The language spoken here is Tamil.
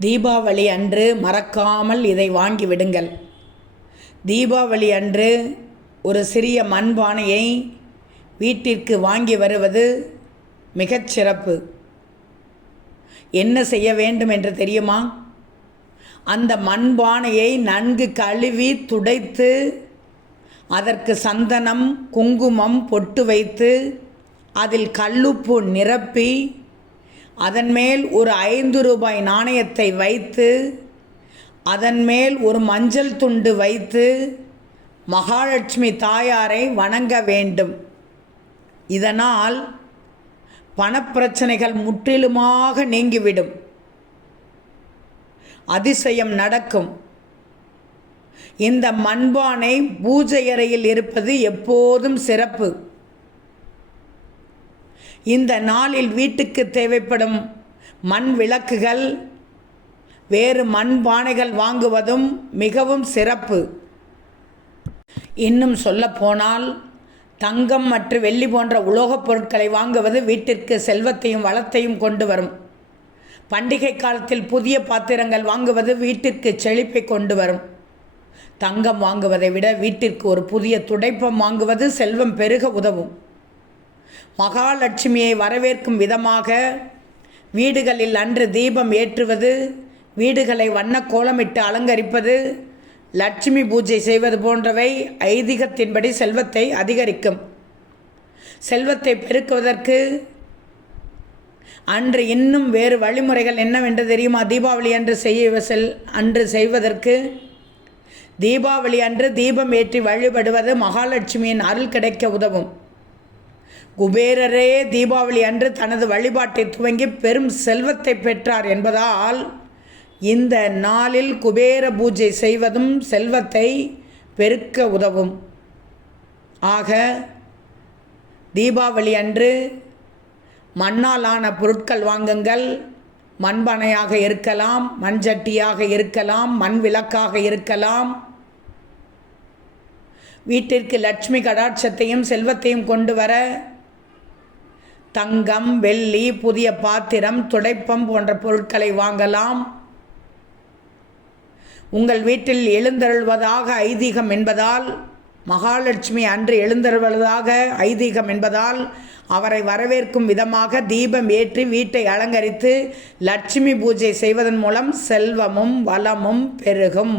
தீபாவளி அன்று மறக்காமல் இதை வாங்கி விடுங்கள். தீபாவளி அன்று ஒரு சிறிய மண்பானையை வீட்டிற்கு வாங்கி வருவது மிகச் சிறப்பு. என்ன செய்ய வேண்டும் என்று தெரியுமா? அந்த மண்பானையை நன்கு கழுவி துடைத்து அதற்கு சந்தனம் குங்குமம் பொட்டு வைத்து அதில் கல்லுப்பு நிரப்பி அதன் மேல் ஒரு ஐந்து ரூபாய் நாணயத்தை வைத்து அதன் மேல் ஒரு மஞ்சள் துண்டு வைத்து மகாலட்சுமி தாயாரை வணங்க வேண்டும். இதனால் பணப்பிரச்சனைகள் முற்றிலுமாக நீங்கிவிடும். அதிசயம் நடக்கும். இந்த மண்பானை பூஜை அறையில் இருப்பது எப்போதும் சிறப்பு. இந்த நாளில் வீட்டுக்கு தேவைப்படும் மண் விளக்குகள் வேறு மண் பானைகள் வாங்குவதும் மிகவும் சிறப்பு. இன்னும் சொல்லப்போனால் தங்கம் மற்றும் வெள்ளி போன்ற உலோகப் பொருட்களை வாங்குவது வீட்டிற்கு செல்வத்தையும் வளத்தையும் கொண்டு வரும். பண்டிகை காலத்தில் புதிய பாத்திரங்கள் வாங்குவது வீட்டிற்கு செழிப்பை கொண்டு வரும். தங்கம் வாங்குவதை விட வீட்டிற்கு ஒரு புதிய துடைப்பம் வாங்குவது செல்வம் பெருக உதவும். மகாலட்சுமியை வரவேற்கும் விதமாக வீடுகளில் அன்று தீபம் ஏற்றுவது வீடுகளை வண்ண கோலமிட்டு அலங்கரிப்பது லட்சுமி பூஜை செய்வது போன்றவை ஐதீகத்தின்படி செல்வத்தை அதிகரிக்கும். செல்வத்தை பெருக்குவதற்கு அன்று இன்னும் வேறு வழிமுறைகள் என்னவென்று தெரியுமா? தீபாவளி அன்று செய்ய செல் அன்று செய்வதற்கு தீபாவளி அன்று தீபம் ஏற்றி வழிபடுவது மகாலட்சுமியின் அருள் கிடைக்க உதவும். குபேரரே தீபாவளி அன்று தனது வழிபாட்டை துவங்கி பெரும் செல்வத்தை பெற்றார் என்பதால் இந்த நாளில் குபேர பூஜை செய்வதும் செல்வத்தை பெருக்க உதவும். ஆக தீபாவளி அன்று மண்ணாலான பொருட்கள் வாங்குங்கள். மண்பானையாக இருக்கலாம் மண் சட்டியாக இருக்கலாம் மண் விளக்காக இருக்கலாம். வீட்டிற்கு லட்சுமி கடாட்சத்தையும் செல்வத்தையும் கொண்டு வர தங்கம் வெள்ளி புதிய பாத்திரம் துடைப்பம் போன்ற பொருட்களை வாங்கலாம். உங்கள் வீட்டில் எழுந்தருள்வதாக ஐதீகம் என்பதால் மகாலட்சுமி அன்று எழுந்தருள்வதாக ஐதீகம் என்பதால் அவரை வரவேற்கும் விதமாக தீபம் ஏற்றி வீட்டை அலங்கரித்து லட்சுமி பூஜை செய்வதன் மூலம் செல்வமும் வளமும் பெருகும்.